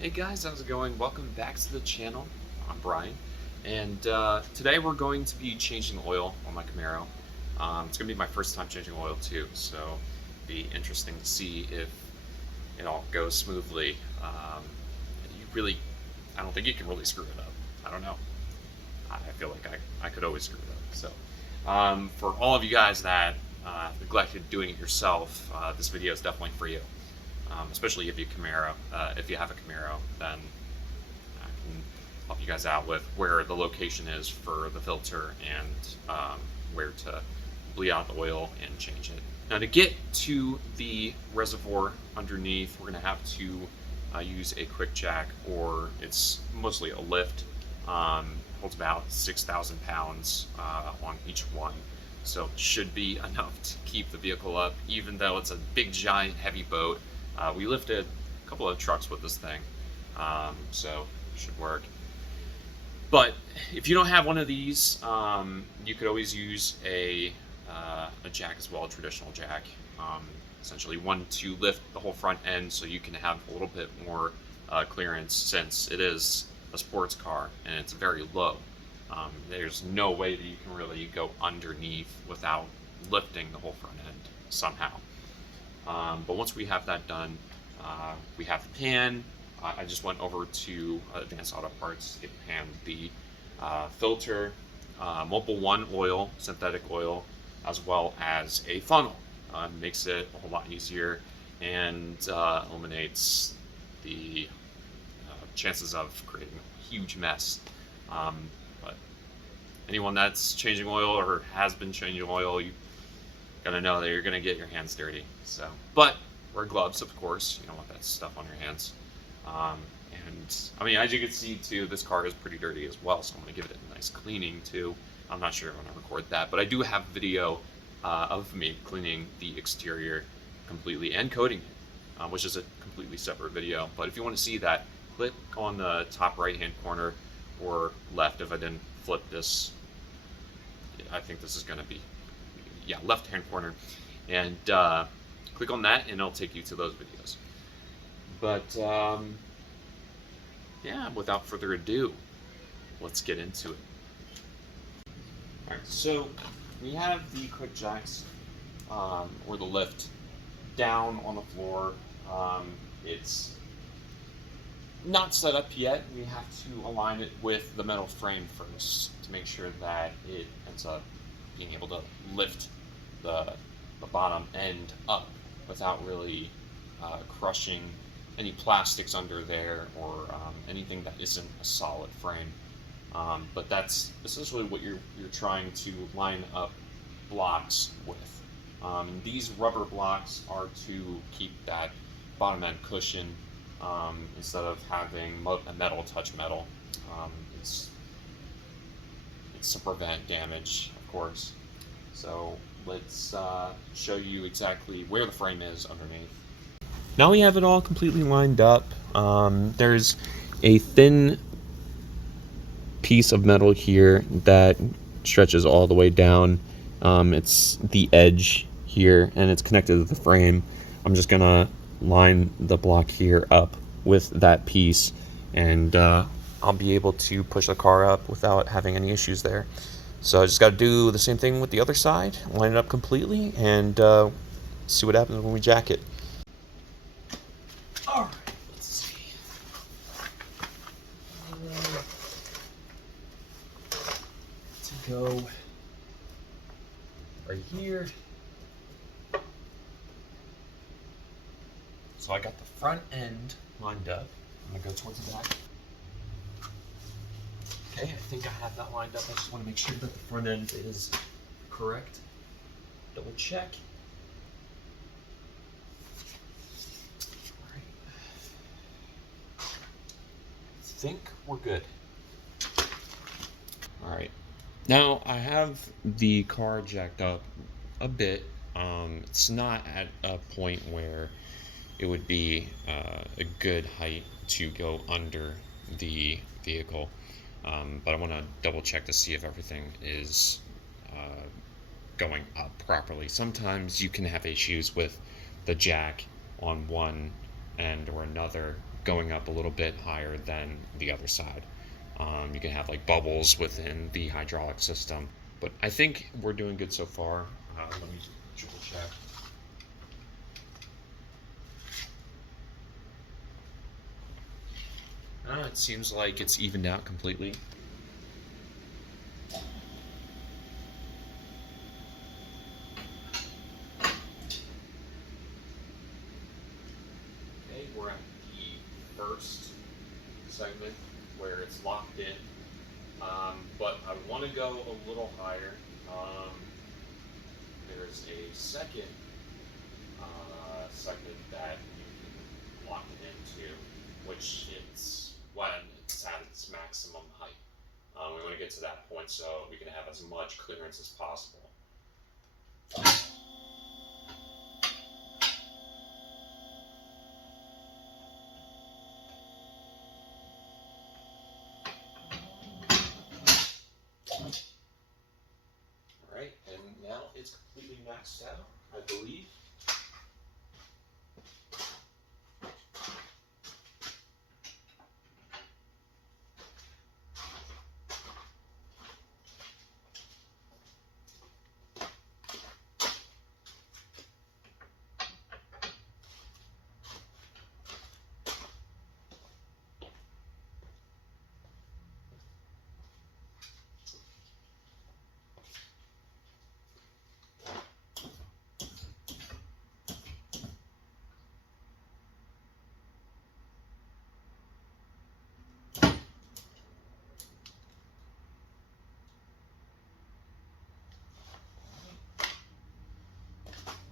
Hey guys, how's it going? Welcome back to the channel. I'm Brian, and today we're going to be changing oil on my Camaro. It's going to be my first time changing oil too, so it'll be interesting to see if it all goes smoothly. You really, I don't think you can really screw it up. I don't know. I feel like I could always screw it up. So, for all of you guys that neglected doing it yourself, this video is definitely for you. Especially if you Camaro. If you have a Camaro, then I can help you guys out with where the location is for the filter and where to bleed out the oil and change it. Now to get to the reservoir underneath, we're going to have to use a quick jack, or it's mostly a lift. Holds about 6,000 pounds on each one. So it should be enough to keep the vehicle up, even though it's a big, giant, heavy boat. We lifted a couple of trucks with this thing, so it should work. But if you don't have one of these, you could always use a jack as well, a traditional jack. Essentially one to lift the whole front end so you can have a little bit more clearance, since it is a sports car and it's very low. There's no way that you can really go underneath without lifting the whole front end somehow. But once we have that done, we have the pan. I just went over to Advanced Auto Parts to get the pan, the filter, Mobil 1 oil, synthetic oil, as well as a funnel. Makes it a whole lot easier and eliminates the chances of creating a huge mess. But anyone that's changing oil or has been changing oil, you gotta know that you're gonna get your hands dirty. So, but wear gloves, of course. You don't want that stuff on your hands. And I mean, as you can see too, this car is pretty dirty as well. So I'm gonna give it a nice cleaning too. I'm not sure when I record that, but I do have video of me cleaning the exterior completely and coating it, which is a completely separate video. But if you want to see that, click on the top right-hand corner or left. If I didn't flip this, I think this is gonna be, yeah, left-hand corner, and click on that and it'll take you to those videos. But yeah, without further ado, let's get into it. All right, so we have the quick jacks, or the lift, down on the floor. It's not set up yet. We have to align it with the metal frame first to make sure that it ends up being able to lift the bottom end up without really crushing any plastics under there, or anything that isn't a solid frame. But that's essentially what you're trying to line up blocks with. These rubber blocks are to keep that bottom end cushion, instead of having a metal touch metal. It's to prevent damage, of course. So let's show you exactly where the frame is underneath. Now we have it all completely lined up. There's a thin piece of metal here that stretches all the way down. It's the edge here, and it's connected to the frame. I'm just gonna line the block here up with that piece, and I'll be able to push the car up without having any issues there. So I just got to do the same thing with the other side, line it up completely, and see what happens when we jack it. All right, let's see. To go right here. So I got the front end lined up. I'm gonna go towards the back. Okay, I think I have that lined up. I just want to make sure that the front end is correct. Double check. All right. I think we're good. All right. Now I have the car jacked up a bit. It's not at a point where it would be a good height to go under the vehicle. But I want to double check to see if everything is going up properly. Sometimes you can have issues with the jack on one end or another going up a little bit higher than the other side. You can have like bubbles within the hydraulic system, but I think we're doing good so far. Let me triple check. It seems like it's evened out completely. Okay, we're at the first segment where it's locked in, but I want to go a little higher. There's a second segment that you can lock it into, which it's when it's at its maximum height. We want to get to that point so we can have as much clearance as possible. Alright, and now it's completely maxed out, I believe.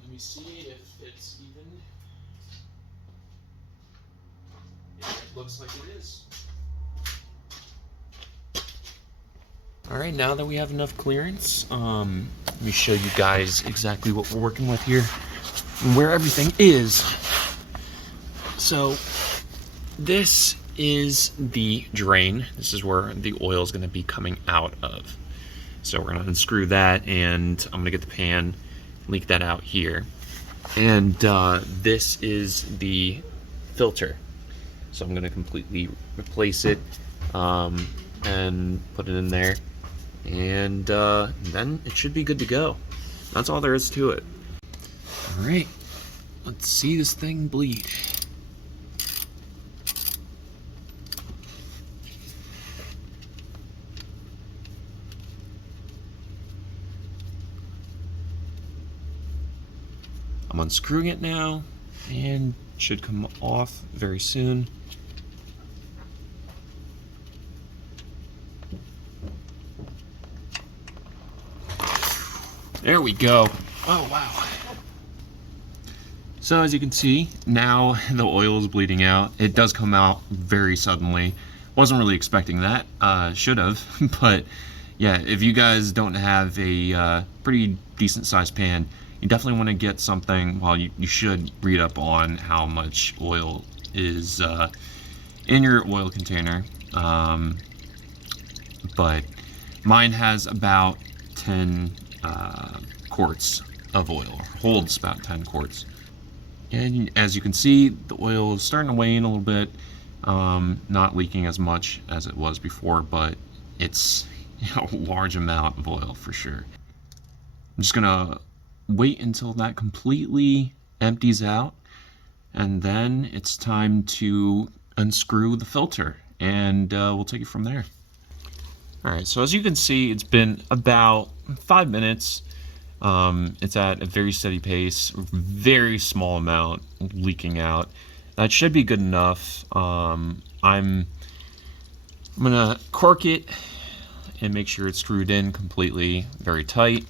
Let me see if it's even. Yeah, it looks like it is. Alright, now that we have enough clearance, let me show you guys exactly what we're working with here and where everything is. So, this is the drain. This is where the oil is going to be coming out of. So we're going to unscrew that, and I'm going to get the pan, leak that out here. And this is the filter. So I'm going to completely replace it and put it in there. And then it should be good to go. That's all there is to it. All right, let's see this thing bleed. I'm unscrewing it now, and should come off very soon. There we go. Oh, wow. So as you can see, now the oil is bleeding out. It does come out very suddenly. Wasn't really expecting that. Should have, but yeah, if you guys don't have a pretty decent sized pan, you definitely want to get something. Well, you should read up on how much oil is in your oil container. But mine has about 10 quarts of oil, holds about 10 quarts. And as you can see, the oil is starting to wane a little bit, not leaking as much as it was before, but it's a large amount of oil for sure. I'm just gonna wait until that completely empties out, and then it's time to unscrew the filter, and we'll take it from there. Alright, so as you can see, it's been about 5 minutes. It's at a very steady pace, very small amount leaking out. That should be good enough. I'm gonna cork it and make sure it's screwed in completely, very tight.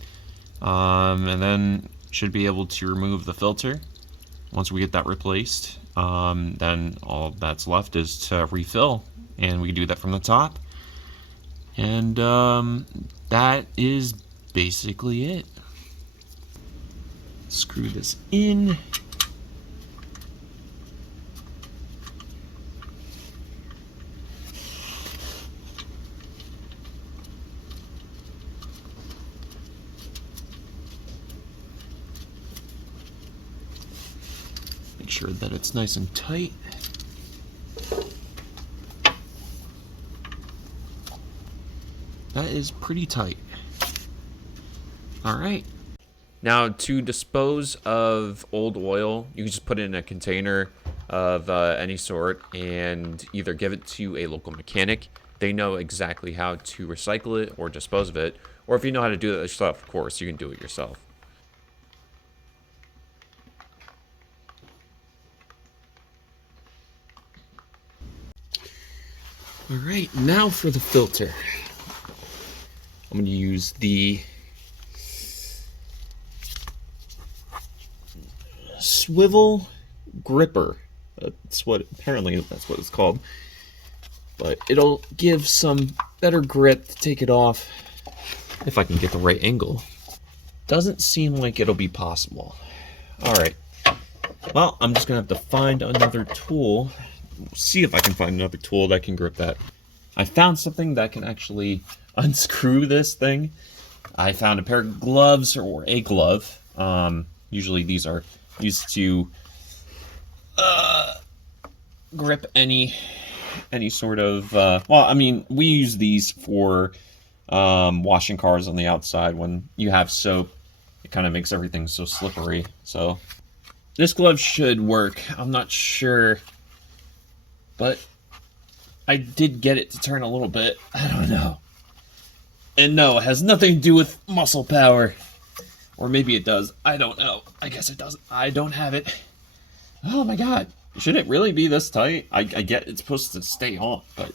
And then should be able to remove the filter. Once we get that replaced, then all that's left is to refill, and we can do that from the top. And that is basically it. Screw this in. Make sure that it's nice and tight. That is pretty tight. All right. Now, to dispose of old oil, you can just put it in a container of any sort and either give it to a local mechanic. They know exactly how to recycle it or dispose of it. Or if you know how to do it yourself, of course, you can do it yourself. All right, now for the filter. I'm going to use the swivel gripper. Apparently that's what it's called. But it'll give some better grip to take it off if I can get the right angle. Doesn't seem like it'll be possible. All right. Well, I'm just going to have to find another tool. See if I can find another tool that can grip that. I found something that can actually unscrew this thing. I found a pair of gloves or a glove. Usually these are used to grip any sort of well, I mean, we use these for washing cars on the outside. When you have soap, it kind of makes everything so slippery. So this glove should work. I'm not sure, but I did get it to turn a little bit. I don't know. And no, it has nothing to do with muscle power. Or maybe it does. I don't know. I guess it doesn't. I don't have it. Oh my god. Should it really be this tight? I get it's supposed to stay on, but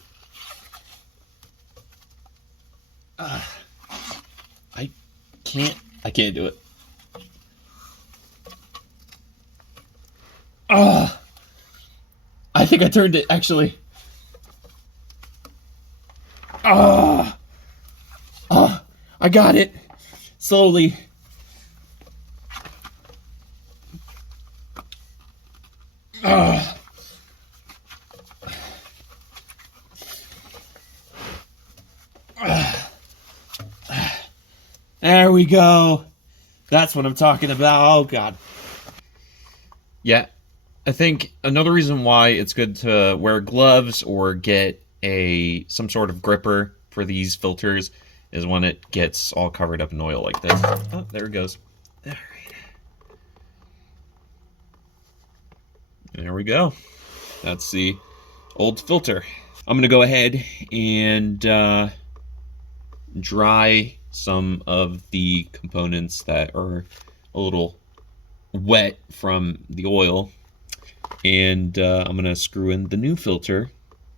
I can't do it. I think I turned it, actually. I got it. Slowly. There we go. That's what I'm talking about. Oh, God. Yeah, I think another reason why it's good to wear gloves or get some sort of gripper for these filters is when it gets all covered up in oil like this. Oh, there it goes. All right. There we go. That's the old filter. I'm going to go ahead and dry some of the components that are a little wet from the oil, and I'm going to screw in the new filter.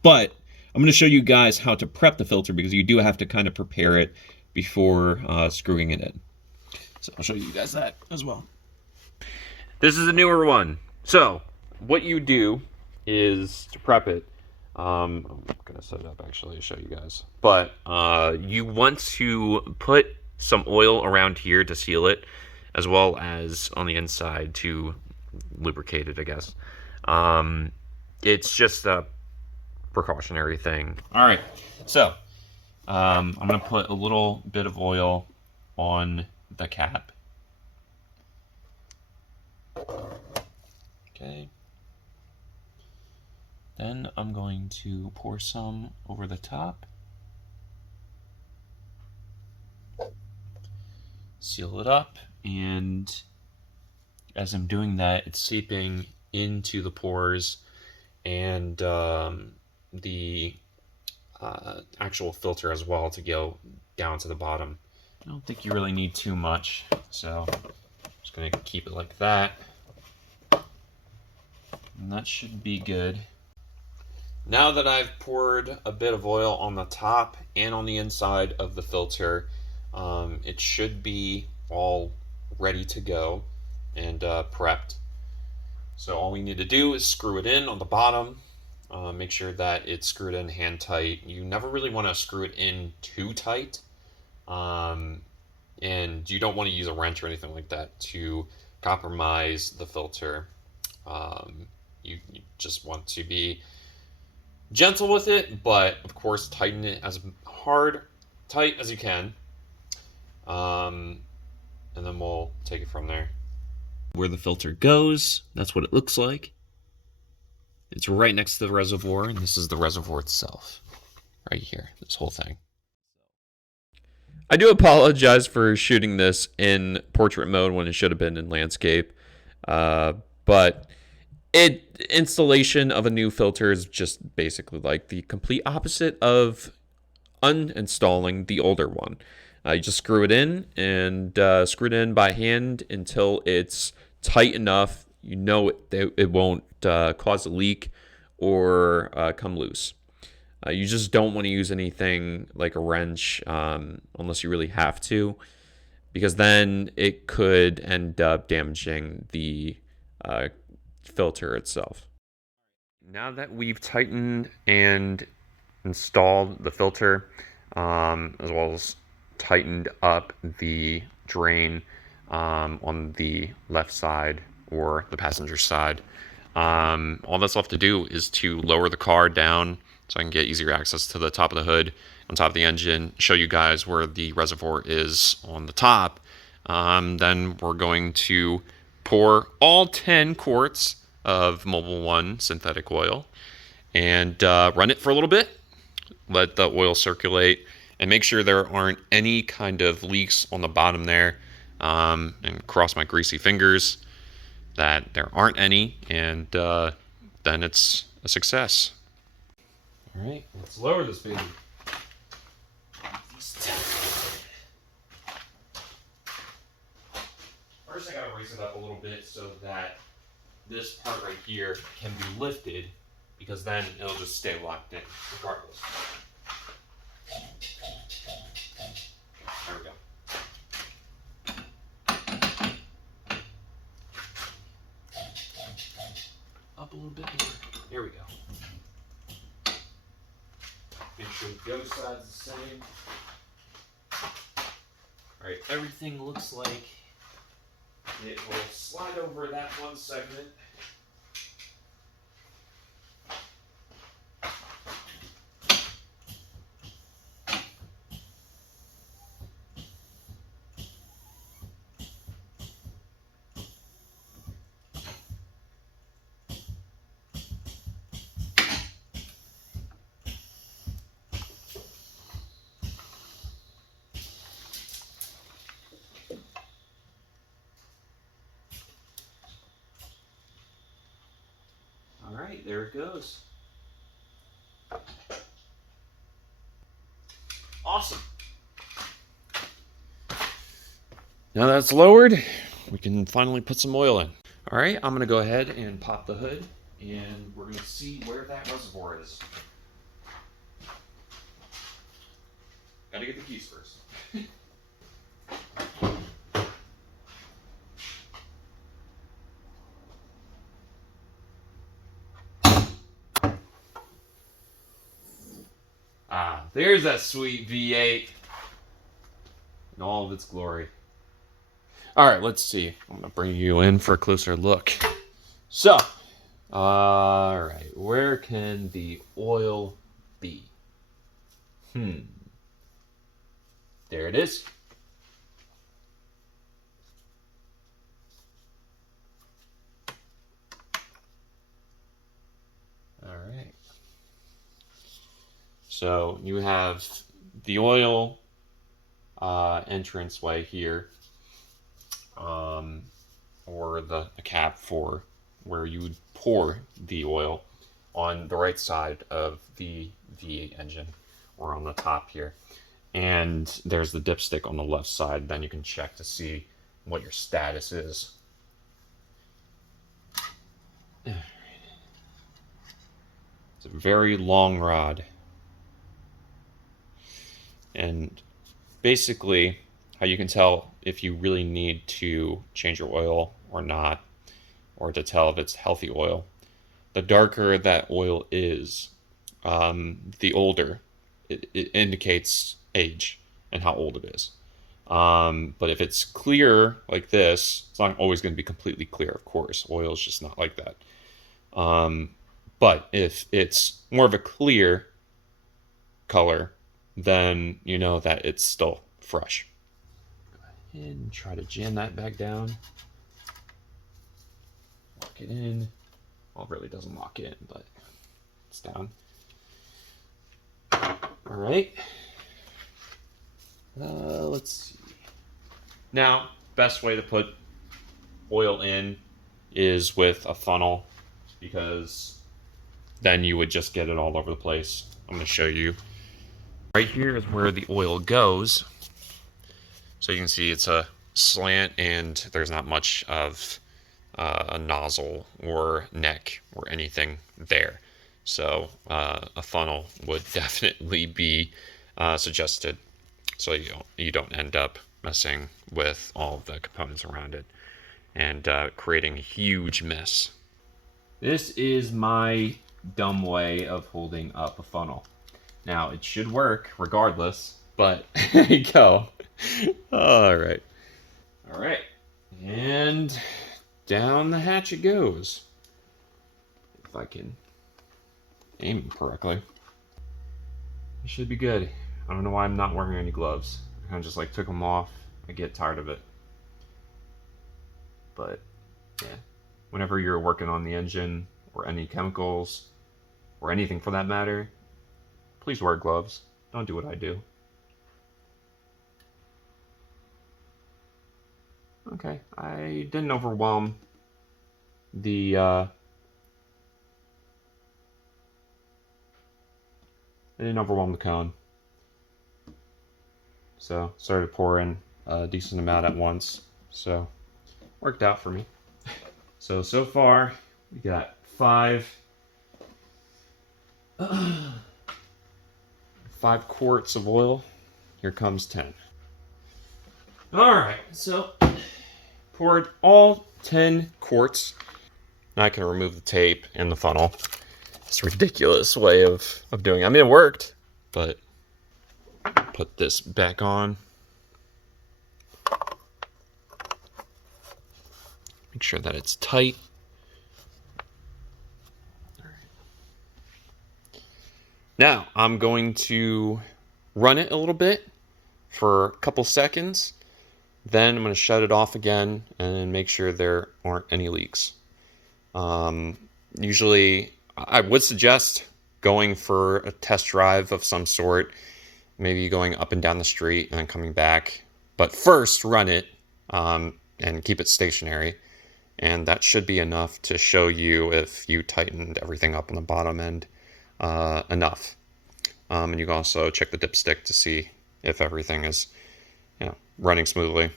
But I'm going to show you guys how to prep the filter, because you do have to kind of prepare it before screwing it in. So I'll show you guys that as well. This is a newer one. So what you do is, to prep it, I'm going to set it up actually to show you guys. But you want to put some oil around here to seal it, as well as on the inside to lubricate it, I guess. It's just a precautionary thing. All right, so I'm going to put a little bit of oil on the cap. Okay. Then I'm going to pour some over the top. Seal it up, and as I'm doing that, it's seeping into the pores and the actual filter as well to go down to the bottom. I don't think you really need too much, so I'm just going to keep it like that. And that should be good. Now that I've poured a bit of oil on the top and on the inside of the filter, it should be all ready to go and prepped. So all we need to do is screw it in on the bottom. Make sure that it's screwed in hand tight. You never really want to screw it in too tight. And you don't want to use a wrench or anything like that to compromise the filter. You just want to be gentle with it, but of course tighten it as tight as you can. And then we'll take it from there. Where the filter goes, that's what it looks like. It's right next to the reservoir, and this is the reservoir itself. Right here, this whole thing. I do apologize for shooting this in portrait mode when it should have been in landscape. But installation of a new filter is just basically like the complete opposite of uninstalling the older one. You just screw it in and screw it in by hand until it's tight enough. You know it won't cause a leak or come loose. You just don't want to use anything like a wrench unless you really have to, because then it could end up damaging the filter itself. Now that we've tightened and installed the filter, as well as tightened up the drain on the left side or the passenger side, all that's left to do is to lower the car down so I can get easier access to the top of the hood, on top of the engine, show you guys where the reservoir is on the top. Then we're going to pour all 10 quarts of Mobil 1 synthetic oil and run it for a little bit, let the oil circulate, and make sure there aren't any kind of leaks on the bottom there, and cross my greasy fingers that there aren't any, and then it's a success. All right, let's lower this baby. First, I gotta raise it up a little bit so that this part right here can be lifted, because then it'll just stay locked in regardless. There we go. Up a little bit more. There we go. Make sure the other side's the same. Alright, everything looks like it will slide over that one segment. Alright, there it goes. Awesome. Now that's lowered, we can finally put some oil in. Alright, I'm going to go ahead and pop the hood, and we're going to see where that reservoir is. Gotta get the keys first. Ah, there's that sweet V8 in all of its glory. Alright, let's see. I'm going to bring you in for a closer look. So, alright, where can the oil be? There it is. Alright. So you have the oil entranceway here, or the cap for where you would pour the oil on the right side of the V8 engine, or on the top here. And there's the dipstick on the left side. Then you can check to see what your status is. It's a very long rod. And basically, how you can tell if you really need to change your oil or not, or to tell if it's healthy oil, the darker that oil is, the older. It indicates age and how old it is. But if it's clear like this, it's not always going to be completely clear, of course. Oil is just not like that. But if it's more of a clear color, then you know that it's still fresh. Go ahead and try to jam that back down. Lock it in. Well, it really doesn't lock in, but it's down. All right. Let's see. Now, best way to put oil in is with a funnel, because then you would just get it all over the place. I'm going to show you. Right here is where the oil goes. So you can see it's a slant and there's not much of a nozzle or neck or anything there. So a funnel would definitely be suggested, so you don't end up messing with all of the components around it and creating a huge mess. This is my dumb way of holding up a funnel. Now, it should work regardless, but there you go. All right. All right. And down the hatch it goes. If I can aim correctly. It should be good. I don't know why I'm not wearing any gloves. I kind of just like took them off. I get tired of it. But yeah, whenever you're working on the engine or any chemicals or anything for that matter, please wear gloves. Don't do what I do. Okay, I didn't overwhelm the cone. So started pouring a decent amount at once. So worked out for me. So far we got 5 quarts of oil. Here comes 10. All right, so poured all 10 quarts. Now I can remove the tape and the funnel. It's a ridiculous way of doing it. I mean, it worked, but put this back on. Make sure that it's tight. All right. Now I'm going to run it a little bit for a couple seconds. Then I'm going to shut it off again and make sure there aren't any leaks. Usually, I would suggest going for a test drive of some sort, maybe going up and down the street and then coming back. But first, run it and keep it stationary. And that should be enough to show you if you tightened everything up on the bottom end enough. And you can also check the dipstick to see if everything is running smoothly.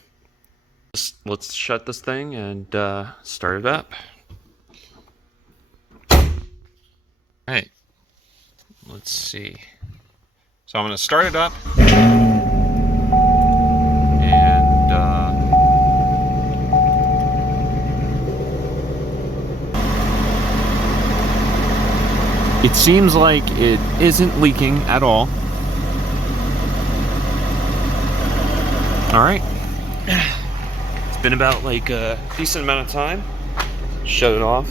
Let's shut this thing and start it up. All right, let's see. So I'm going to start it up, and it seems like it isn't leaking at all. All right, it's been about like a decent amount of time. Shut it off.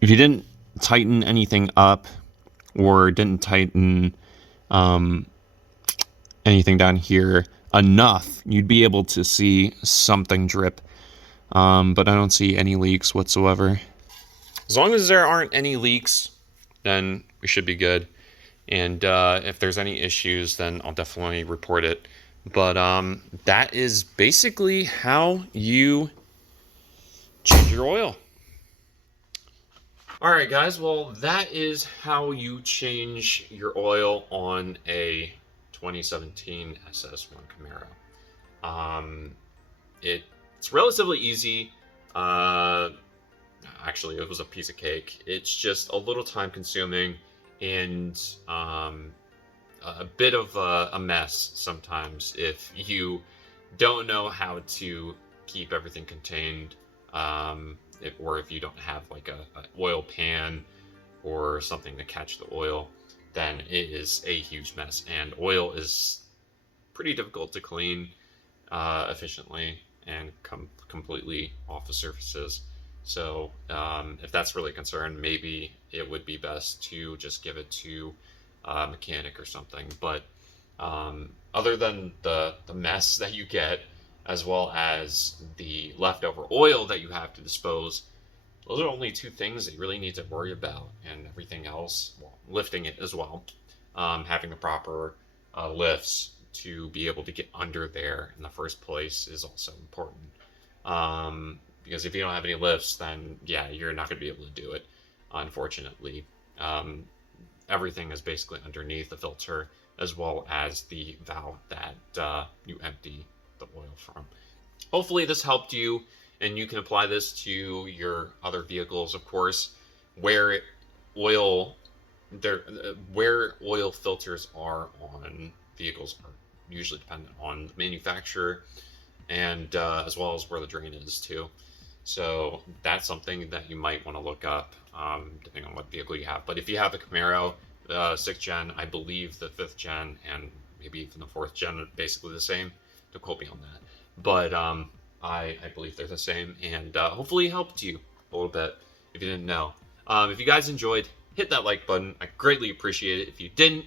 If you didn't tighten anything up or didn't tighten anything down here enough, you'd be able to see something drip. But I don't see any leaks whatsoever. As long as there aren't any leaks, then we should be good. And if there's any issues, then I'll definitely report it. But that is basically how you change your oil. All right, guys. Well, that is how you change your oil on a 2017 SS1 Camaro. It's relatively easy. Actually, it was a piece of cake. It's just a little time consuming and a bit of a mess sometimes if you don't know how to keep everything contained, or if you don't have like an oil pan or something to catch the oil, then it is a huge mess. And oil is pretty difficult to clean efficiently and completely off the surfaces. So if that's really a concern, maybe it would be best to just give it to a mechanic or something. But other than the mess that you get, as well as the leftover oil that you have to dispose, those are only two things that you really need to worry about, and everything else, well, lifting it as well, having the proper lifts to be able to get under there in the first place is also important. Because if you don't have any lifts, then yeah, you're not going to be able to do it, unfortunately. Um, Everything is basically underneath the filter, as well as the valve that you empty the oil from. Hopefully this helped you, and you can apply this to your other vehicles, of course, where oil where oil filters are on vehicles are usually dependent on the manufacturer, and as well as where the drain is too. So that's something that you might want to look up, depending on what vehicle you have. But if you have a Camaro, 6th gen, I believe the 5th gen, and maybe even the 4th gen are basically the same. Don't quote me on that. But I believe they're the same, and hopefully it helped you a little bit if you didn't know. If you guys enjoyed, hit that like button. I greatly appreciate it. If you didn't,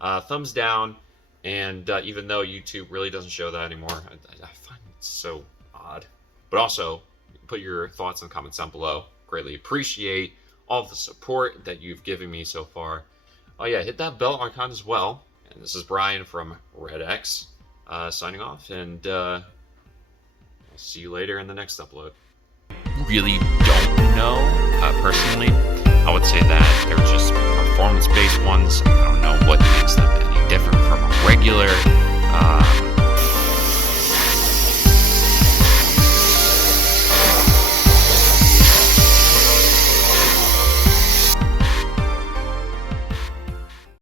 thumbs down. And even though YouTube really doesn't show that anymore, I find it so odd. But also, put your thoughts in the comments down below. Greatly appreciate all the support that you've given me so far. Oh yeah, hit that bell icon as well. And this is Brian from Red X, signing off, and I'll see you later in the next upload. Really don't know. Personally, I would say that they're just performance-based ones. I don't know what makes them